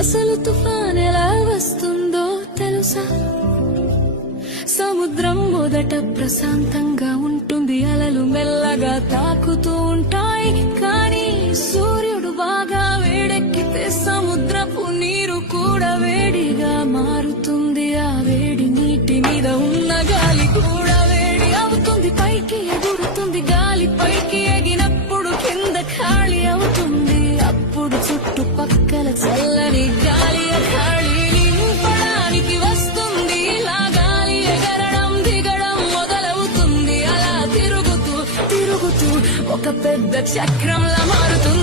అసలు తుఫాన్ ఎలా వస్తుందో తెలుసా? సముద్రం మొదట ప్రశాంతంగా ఉంటుంది, అలలు మెల్లగా తాకుతూ ఉంటాయి. కానీ సూర్యుడు బాగా వేడెక్కితే సముద్రపు నీరు కూడా వేడిగా మారుతుంది. ఆ వేడి నీటి మీద ఉన్న గాలి కూడా వేడి అవుతుంది, పైకి ఎగురుతుంది. గాలి పైకి ఎగినప్పుడు కింద ఖాళీ అవుతుంది. అప్పుడు చుట్టుపక్కల చల్లని గాలి ఖాళీ నింపడానికి వస్తుంది. ఇలా గాలి ఎగరడం దిగడం మొదలవుతుంది. అలా తిరుగుతూ తిరుగుతూ ఒక పెద్ద చక్రంలా మారుతుంది.